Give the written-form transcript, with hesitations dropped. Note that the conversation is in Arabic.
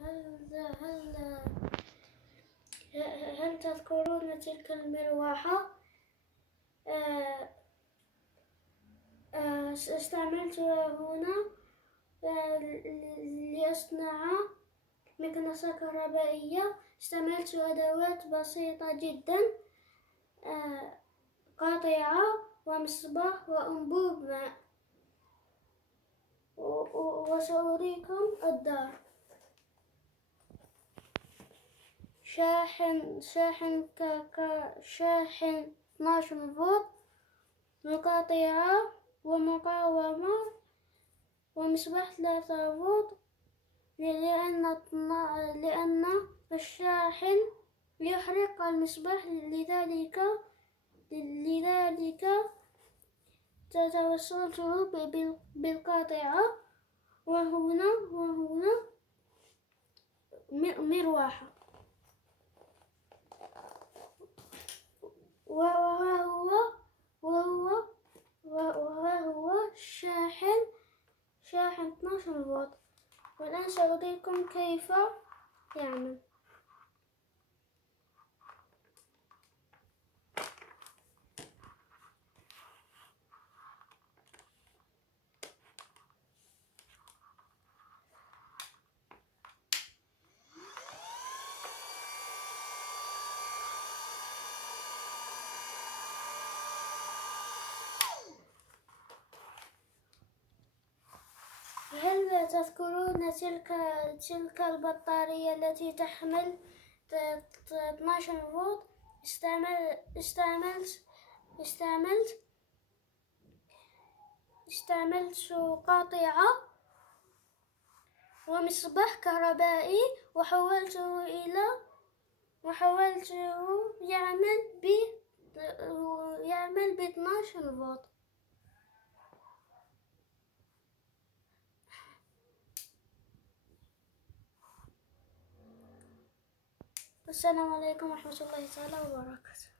هل هل تذكرون تلك المروحة؟ استعملتها هنا لأصنع مكنسة كهربائية. استعملت أدوات بسيطة جدا، قاطعة ومصباح وأنبوب ماء، وسأريكم الدار. شاحن 12 فولت، مقاطعة ومصباح 3 فولت، لأن الشاحن يحرق المصباح، لذلك توصلته بالقاطعة. وهنا مروحة، وها هو شاحن 12 فولت. والآن سأريكم كيف يعمل. هل تذكرون تلك البطارية التي تحمل 12 فولت؟ استعملت قاطعة ومصباح كهربائي، وحولته يعمل ب 12 فولت. السلام عليكم ورحمة الله تعالى وبركاته.